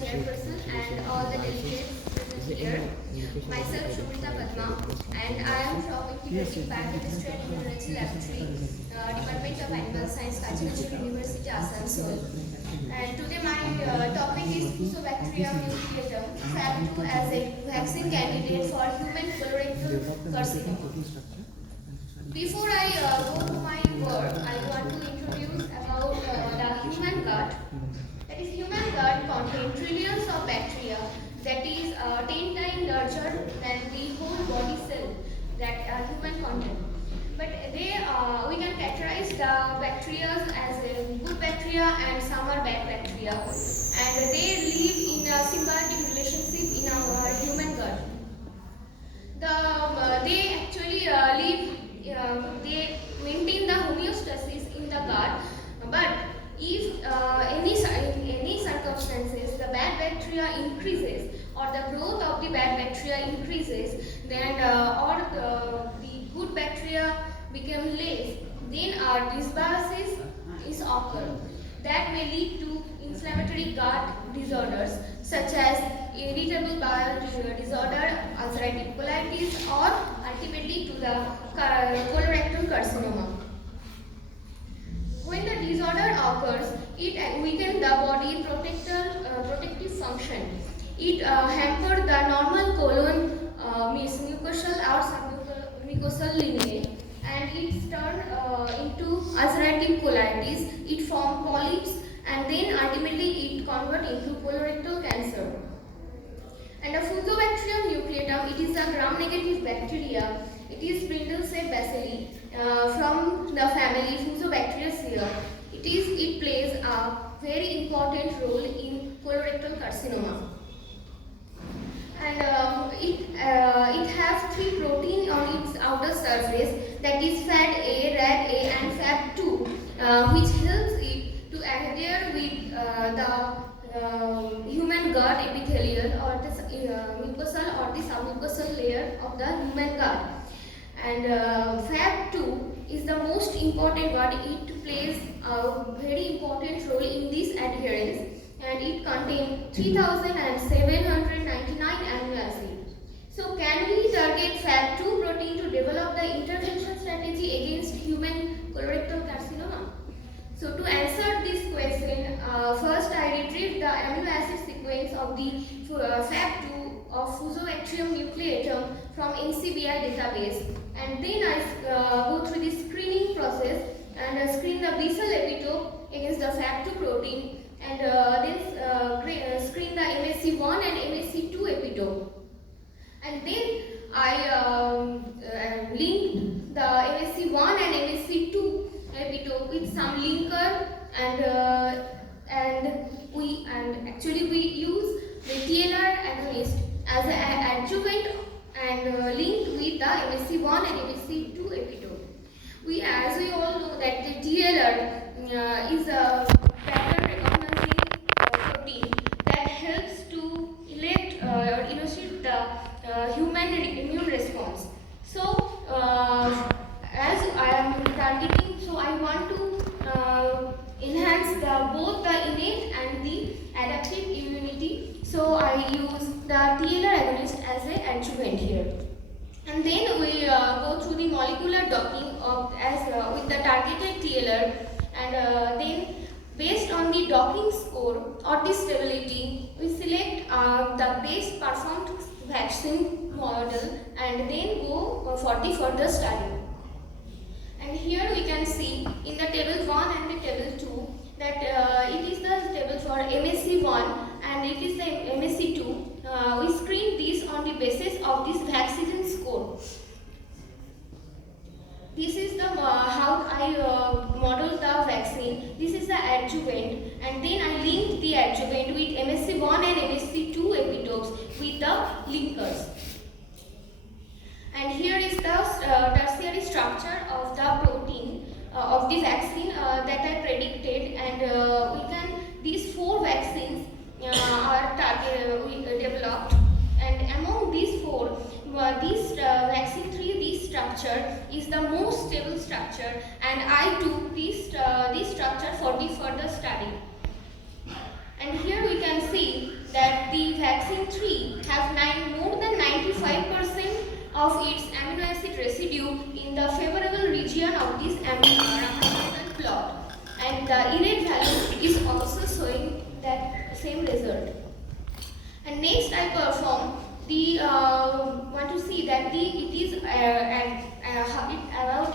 chairperson and all the delegates present here. Myself Somrita Padma, and I am from Integrated Biochemistry and Immunology Laboratory, Department of Animal Science, Carcinoma University, Asansol. And today my topic is Fusobacterium nucleatum, Fab2 as a vaccine candidate for human colorectal carcinoma. Before I go to my work, I want to introduce about the human gut. That is, human gut contains trillions of bacteria that is 10 times larger than the whole body cell that human contains. But we can categorize the bacteria as a good bacteria and some are bad bacteria, and they live in a symbiotic relationship in our human gut. They actually they maintain the homeostasis in the gut, but if any circumstances the bad bacteria increases or the growth of the bad bacteria increases, then or the good bacteria become less, then our dysbiosis is occur. That may lead to inflammatory gut disorders such as irritable bowel disorder, ulcerative colitis, or ultimately to the colorectal carcinoma. When the disorder occurs, it weakens the body protective function. It hampers the normal colon, mucosal or submucosal lineage, and it turns into ulcerative colitis. It forms polyps, and then ultimately it converts into colorectal cancer. And the Fusobacterium nucleatum, it is a gram-negative bacteria. It is Brindle-shaped bacilli from the family Fusobacteriaceae. It plays a very important role in colorectal carcinoma. And it has three proteins on its outer surface, that is FAT-A, RAD-A, and FAB2, which helps it to adhere with the human gut epithelial or the mucosal or the submucosal layer of the human gut. And FAB2 is the most important one. It plays a very important role in this adherence, and it contains 3799 amino acids. So can we target FAB2 protein to develop the intervention strategy against human colorectal carcinoma? So to answer this question, first I retrieved the amino acid sequence of the FAB2 of Fusobacterium nucleatum from NCBI database, and then I go through the screening process and screen the basal epitope against the FAB2 protein, and then screen the MSC1 and MSC2 epitope, and then I linked the MSC1 and MSC2 epitope with some linker, and we use the TLR agonist as an adjuvant and linked with the MSC1 and MSC2 epitope. As we all know that the TLR is a pattern recognizing protein that helps to elect or initiate the human immune response. So as I am targeting, so I want to enhance both the innate and the adaptive immunity. So I use the TLR agonist as an adjuvant here. And then we go through the molecular docking with the targeted TLR, and then based on the docking score or the stability, we select the best performed vaccine model and then go for the further study. And here we can see in the table 1 and the table 2 that it is the table for MSC1 and it is the MSC2. We screen these on the basis of this vaccine score. This is the how I model the vaccine. This is the adjuvant, and then I link the adjuvant with MSC1 and MSC2 epitopes with the linkers. And here is the tertiary structure of the protein of the vaccine that I predicted, and these 4 vaccines are developed, and among these 4, vaccine 3D structure is the most stable structure, and I took this structure for the further study. And here we can see result. And next I perform the want to see that it is about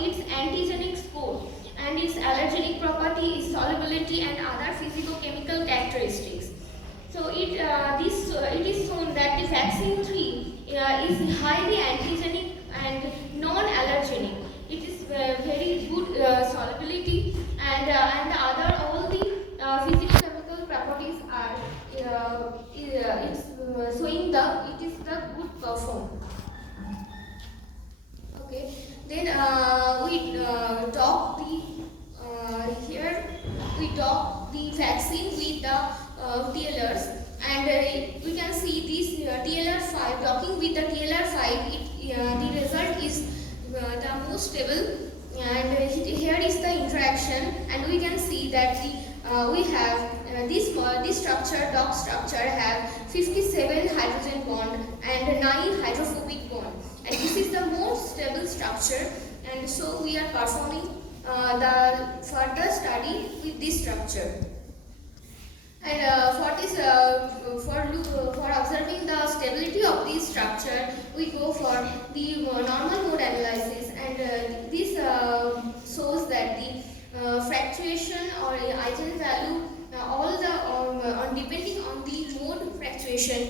its antigenic score and its allergenic property, its solubility and other physicochemical characteristics. So it is shown that the vaccine 3 is highly antigenic and non-allergenic. It is very good solubility and the other all the physicochemical properties are it's showing it is the good perform. Okay, then we talk the here we talk the vaccine with the TLRs, and we can see this TLR5 talking with the TLR5. The result is the most stable, and here is the interaction, and we can see that we have this structure, dog structure, have 57 hydrogen bond and 9 hydrophobic bond, and this is the most stable structure, and so we are performing the further study with this structure. And for observing the stability of this structure, we go for the normal mode analysis, and this shows that the fractuation or eigenvalue, all the depending on the mode fractuation,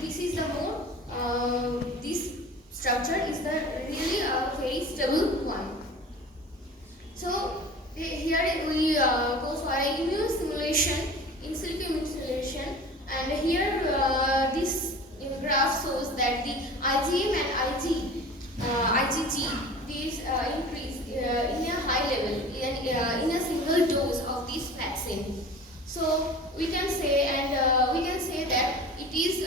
this is the mode. This structure is the really a very stable one. So here we go for a immune simulation, in silico immune simulation, and here this graph shows that the IgM and IgG these increase in a high level in a single dose of this vaccine. So we can say that it is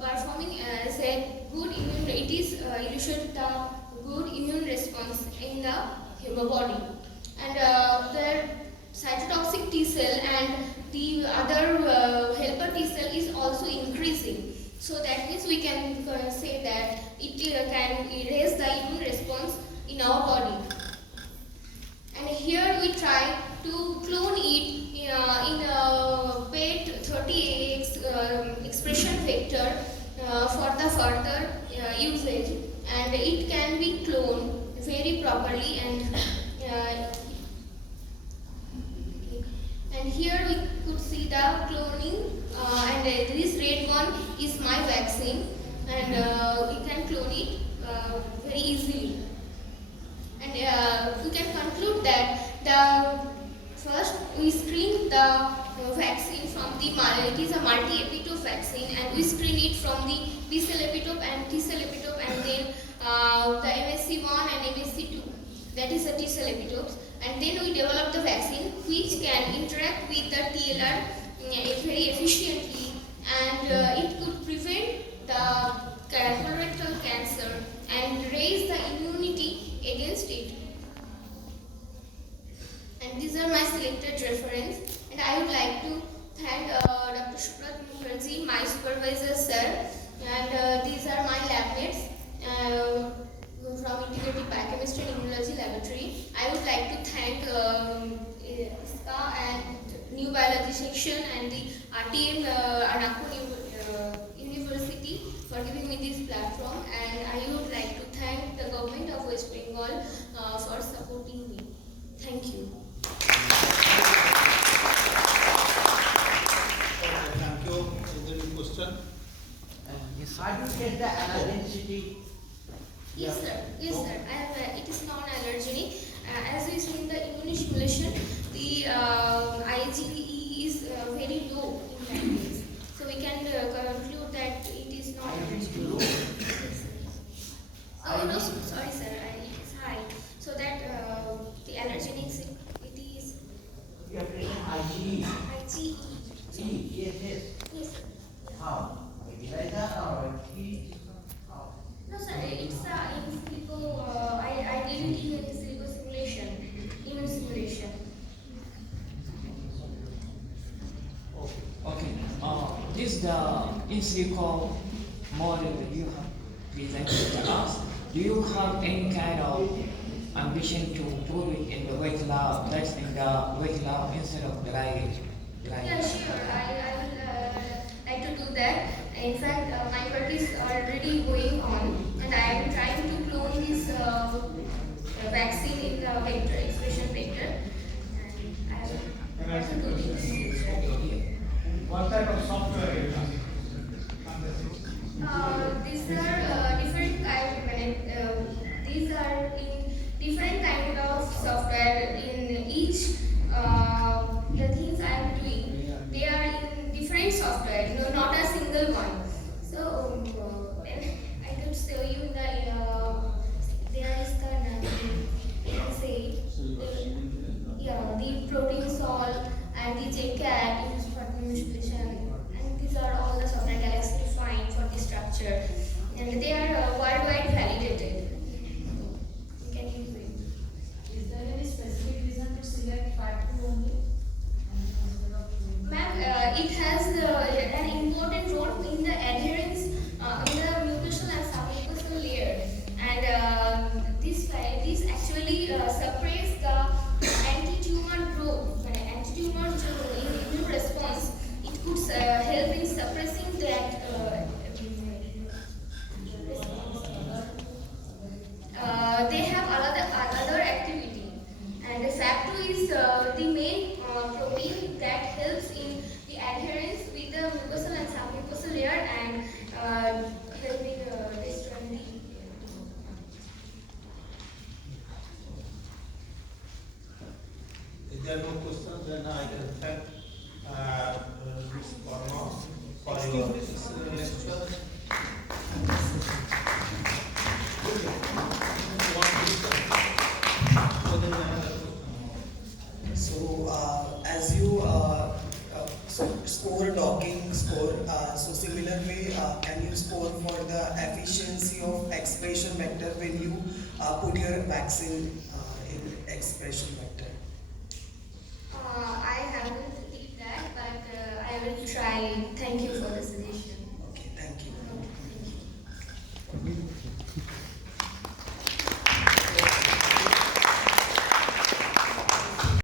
performing as a good immune. It is illustrate the good immune response in the human body, and the cytotoxic T cell and the other helper T cell is also increasing. So that means we can say that it can erase the immune response in our body. And here we try to clone it in a PET30AX expression vector for the further usage, and it can be cloned very properly, and here we could see the cloning, and this red one is my vaccine, and we can clone it very easily. And we can conclude that first we screen the vaccine from the it is a multi-epitope vaccine, and we screen it from the B cell epitope and T cell epitope, and then the MSC1 and MSC2, that is the T cell epitopes, and then we develop the vaccine which can interact with the TLR very efficiently, and it could prevent the colorectal cancer and raise the immunity against it. And these are my selected reference, and I would like to thank Dr. Suprabhat Mukherjee, my supervisor sir, and these are my lab mates from Integrated Biochemistry and Immunology Laboratory. I would like to thank ISCA and New Biology Section and the RTM Nagpur University for giving me this platform, and I would like to thank the government of West Bengal for supporting me. Thank you. Thank you. Is there any question? Yes. How do you get the allergenicity? Yes, sir. Yes, sir. I have, it is non-allergenic. As we see in the immunosimulation, the IgE is very low in that case. So we can conclude that it is not allergenic. Yes, oh no, sorry, sir. It is high. So that the allergenic it is. You have written IgE. IgE. Yes, yes. Yes, sir. How? Like that or how? No, sir. It's in silico. I did it in silico simulation, immune simulation. Okay. This the in silico model that you have presented to us. Do you have any kind of ambition to prove it in the wet lab? That's in the wet lab instead of dry. Yeah, sure. I will In fact, my work is already going on, and I am trying to clone this vaccine in the vector expression vector. And I will also do this. What type of software are you using? These are different these are in different kind of software. In each the things I am doing, they are in different software. Not a single one. So I could show you there is you can say the protein sol and the JCAT used for manipulation, and these are all the software galaxy defined for the structure, and they are worldwide validated. You can use it. Is there any specific reason to select 5-2 only? Ma'am, it has an important role in the adherence in the mucosal and submucosal layer, and this actually suppress the anti-tumor growth, anti-tumor immune response. It could help in suppressing that they have another activity, and the FAP2 is the main protein that helps in the adherence with the mucosal and submucosal layer and helping destroying the. If there are no questions, then I can thank Ms. Padma for your lecture. So, as you score docking score, so similarly, can you score for the efficiency of expression vector when you put your vaccine in expression vector? I haven't did that, but I will try. Thank you for